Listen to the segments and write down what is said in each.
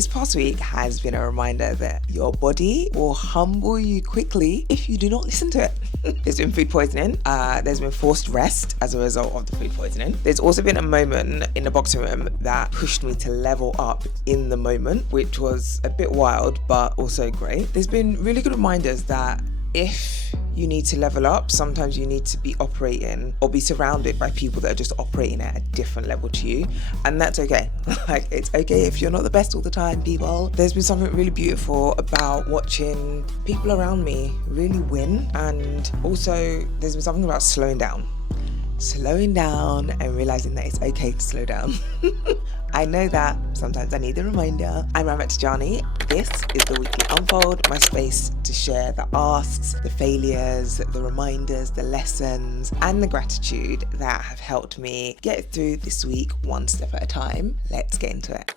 This past week has been a reminder that your body will humble you quickly if you do not listen to it. There's been food poisoning. There's been forced rest as a result of the food poisoning. There's also been a moment in the boxing room that pushed me to level up in the moment, which was a bit wild, but also great. There's been really good reminders that if you need to level up, sometimes you need to be operating or be surrounded by people that are just operating at a different level to you, and that's okay. Like, it's okay if you're not the best all the time, people. There's been something really beautiful about watching people around me really win, and also there's been something about slowing down and realizing that it's okay to slow down. I know that sometimes I need a reminder. I'm Ramat Tijani. This is the Weekly Unfold, my space to share the asks, the failures, the reminders, the lessons, and the gratitude that have helped me get through this week one step at a time. Let's get into it.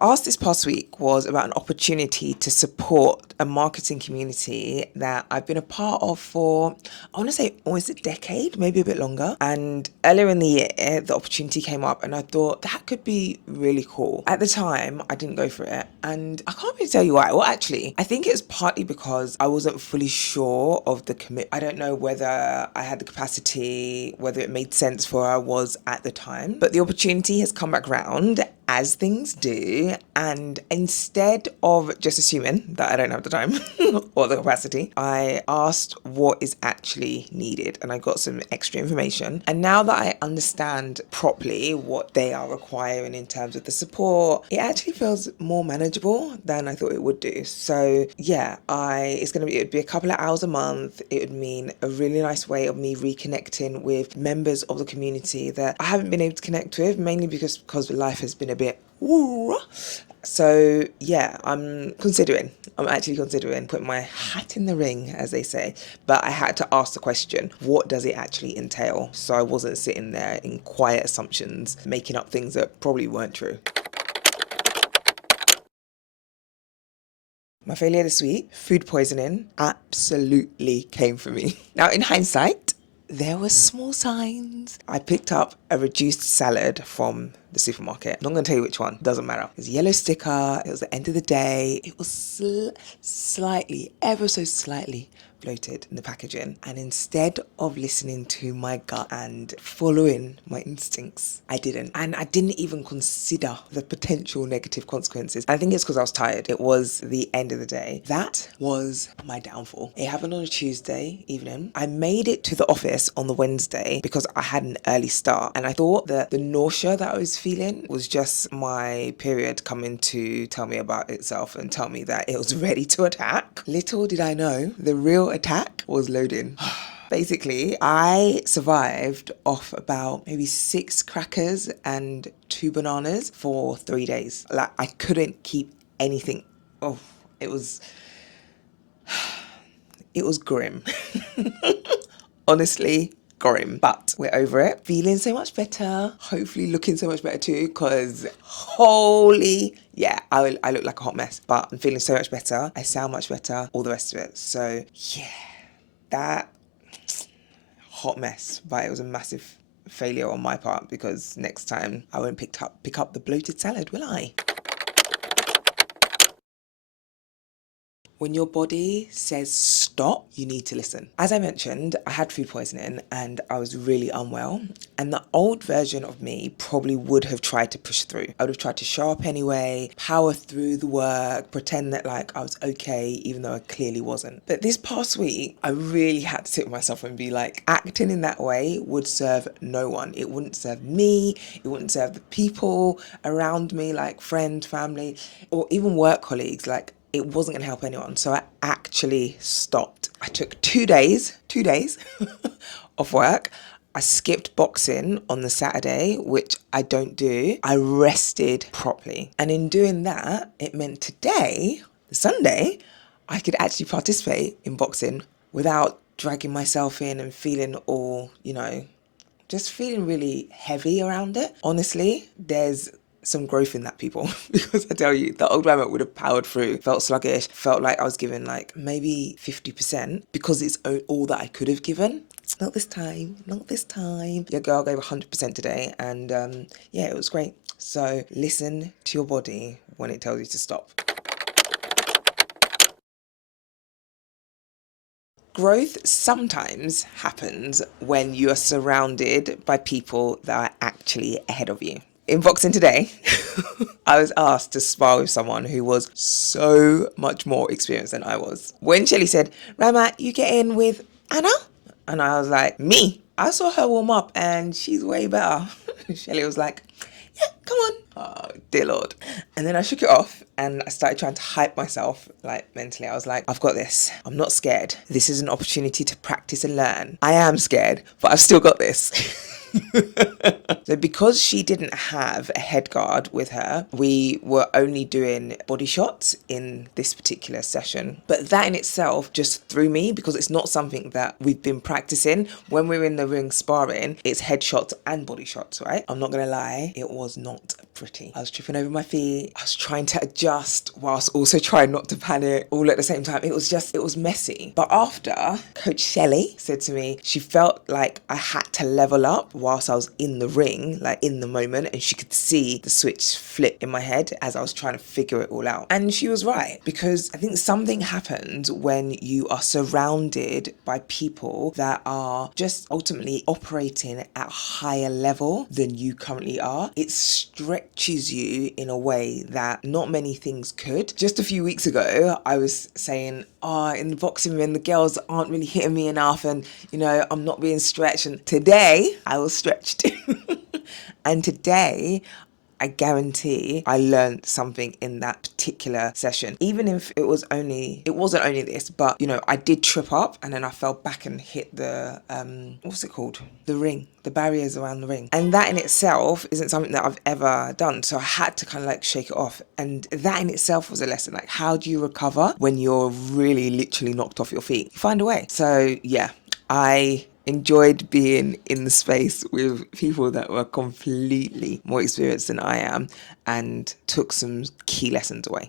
Asked this past week was about an opportunity to support a marketing community that I've been a part of for, I want to say, almost a decade, maybe a bit longer. And earlier in the year, the opportunity came up and I thought that could be really cool. At the time, I didn't go for it. And I can't really tell you why. Well, actually, I think it's partly because I wasn't fully sure of the commitment. I don't know whether I had the capacity, whether it made sense for where I was at the time. But the opportunity has come back round, as things do, and instead of just assuming that I don't have the time or the capacity, I asked what is actually needed, and I got some extra information. And now that I understand properly what they are requiring in terms of the support, it actually feels more manageable than I thought it would do. So yeah, it'd be a couple of hours a month. It would mean a really nice way of me reconnecting with members of the community that I haven't been able to connect with, mainly because life has been a bit woo. So yeah, I'm actually considering putting my hat in the ring, as they say. But I had to ask the question, what does it actually entail? So I wasn't sitting there in quiet assumptions, making up things that probably weren't true. My failure this week, food poisoning, absolutely came for me. Now, in hindsight, there were small signs. I picked up a reduced salad from the supermarket. I'm not going to tell you which one. Doesn't matter. There's a yellow sticker. It was the end of the day. It was slightly, ever so slightly bloated in the packaging. And instead of listening to my gut and following my instincts, I didn't. And I didn't even consider the potential negative consequences. I think it's because I was tired. It was the end of the day. That was my downfall. It happened on a Tuesday evening. I made it to the office on the Wednesday because I had an early start. And I thought that the nausea that I was feeling was just my period coming to tell me about itself and tell me that it was ready to attack. Little did I know, the real attack was loading. Basically, I survived off about maybe 6 crackers and 2 bananas for 3 days. Like, I couldn't keep anything. Oh, it was grim. Honestly, grim. But we're over it. Feeling so much better. Hopefully looking so much better too, because I look like a hot mess, but I'm feeling so much better. I sound much better, all the rest of it. So yeah, that hot mess, but it was a massive failure on my part, because next time I won't pick up the bloated salad, will I? When your body says stop, you need to listen. As I mentioned, I had food poisoning and I was really unwell. And the old version of me probably would have tried to push through. I would have tried to show up anyway, power through the work, pretend that like I was okay, even though I clearly wasn't. But this past week, I really had to sit with myself and be like, acting in that way would serve no one. It wouldn't serve me. It wouldn't serve the people around me, like friends, family, or even work colleagues. Like, it wasn't going to help anyone. So I actually stopped. I took 2 days off work. I skipped boxing on the Saturday, which I don't do. I rested properly. And in doing that, it meant today, the Sunday, I could actually participate in boxing without dragging myself in and feeling all, just feeling really heavy around it. Honestly, there's some growth in that, people, because I tell you, the old Rabbit would have powered through, felt sluggish, felt like I was given like maybe 50% because it's all that I could have given. not this time, not this time. Your girl gave 100% today, and yeah, it was great. So listen to your body when it tells you to stop. Growth sometimes happens when you are surrounded by people that are actually ahead of you. In boxing today, I was asked to spar with someone who was so much more experienced than I was. When Shelly said, Rama, you get in with Anna? And I was like, me? I saw her warm up and she's way better. Shelly was like, yeah, come on. Oh, dear Lord. And then I shook it off and I started trying to hype myself, like mentally. I was like, I've got this. I'm not scared. This is an opportunity to practice and learn. I am scared, but I've still got this. So because she didn't have a head guard with her, we were only doing body shots in this particular session. But that in itself just threw me because it's not something that we've been practicing. When we're in the ring sparring, it's head shots and body shots, right? I'm not gonna lie, it was not pretty. I was tripping over my feet. I was trying to adjust whilst also trying not to panic all at the same time. It was messy. But after, Coach Shelley said to me, she felt like I had to level up whilst I was in the ring, like in the moment, and she could see the switch flip in my head as I was trying to figure it all out. And she was right, because I think something happens when you are surrounded by people that are just ultimately operating at a higher level than you currently are. It stretches you in a way that not many things could. Just a few weeks ago, I was saying, in the boxing ring, the girls aren't really hitting me enough, and I'm not being stretched. And today I was stretched. And today, I guarantee I learned something in that particular session. Even if it wasn't only this, but I did trip up and then I fell back and hit the what's it called? The ring, the barriers around the ring. And that in itself isn't something that I've ever done. So I had to kind of like shake it off. And that in itself was a lesson. Like, how do you recover when you're really literally knocked off your feet? You find a way. So yeah, I enjoyed being in the space with people that were completely more experienced than I am and took some key lessons away.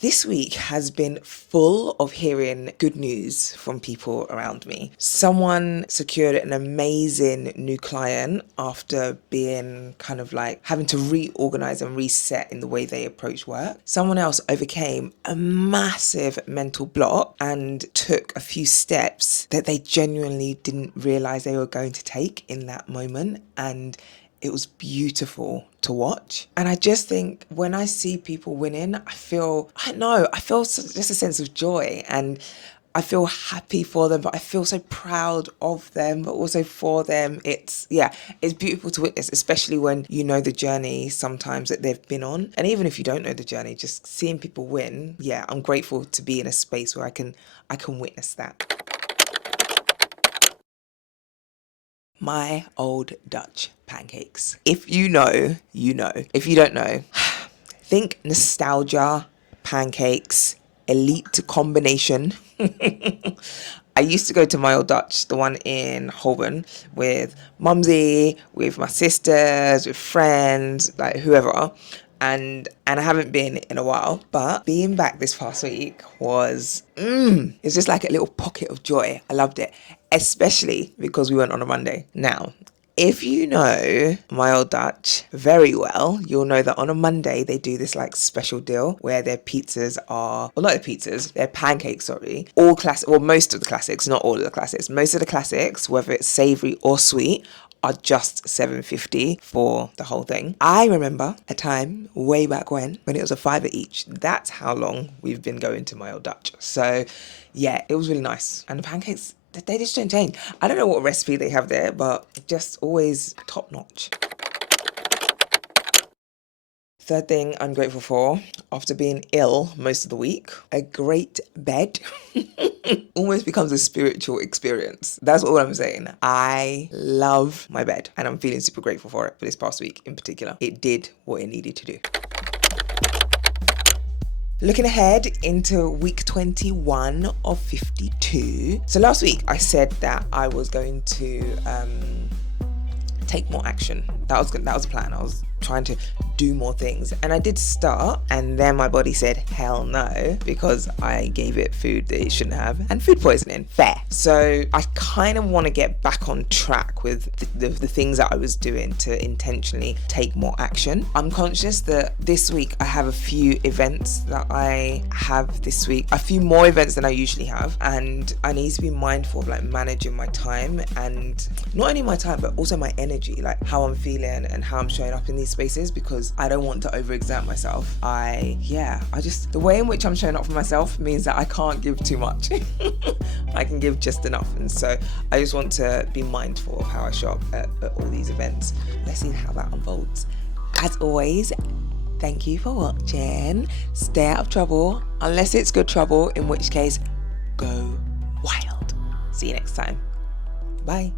This week has been full of hearing good news from people around me. Someone secured an amazing new client after being kind of like having to reorganize and reset in the way they approach work. Someone else overcame a massive mental block and took a few steps that they genuinely didn't realize they were going to take in that moment. And it was beautiful to watch. And I just think when I see people winning, I feel just a sense of joy, and I feel happy for them, but I feel so proud of them, but also for them. It's beautiful to witness, especially when you know the journey sometimes that they've been on. And even if you don't know the journey, just seeing people win, I'm grateful to be in a space where I can witness that. My old Dutch pancakes. If you know, you know. If you don't know, think nostalgia, pancakes, elite combination. I used to go to my old Dutch, the one in Holborn, with Mumsy, with my sisters, with friends, like whoever. And I haven't been in a while, but being back this past week was, it's just like a little pocket of joy. I loved it, especially because we went on a Monday. Now, if you know my old Dutch very well, you'll know that on a Monday they do this like special deal where their pizzas are, well, not the pizzas, their pancakes, sorry, all classic, or most of the classics, not all of the classics, most of the classics, whether it's savory or sweet, are just $7.50 for the whole thing. I remember a time way back when it was a $5 each. That's how long we've been going to my old Dutch. So yeah, it was really nice. And the pancakes, they just don't change. I don't know what recipe they have there, but just always top notch. Third thing I'm grateful for, after being ill most of the week, a great bed almost becomes a spiritual experience. That's all I'm saying. I love my bed and I'm feeling super grateful for it for this past week in particular. It did what it needed to do. Looking ahead into week 21 of 52. So last week I said that I was going to take more action. That was the plan. I was trying to do more things. And I did start, and then my body said hell no, because I gave it food that it shouldn't have, and food poisoning. Fair. So I kind of want to get back on track with the things that I was doing to intentionally take more action. I'm conscious that this week I have a few events that I have this week, a few more events than I usually have, and I need to be mindful of like managing my time, and not only my time but also my energy, like how I'm feeling and how I'm showing up in these spaces, because I don't want to overexert myself. The way in which I'm showing up for myself means that I can't give too much. I can give just enough, and so I just want to be mindful of how I show up at all these events. Let's see how that unfolds. As always, thank you for watching. Stay out of trouble, unless it's good trouble, in which case, go wild. See you next time. Bye.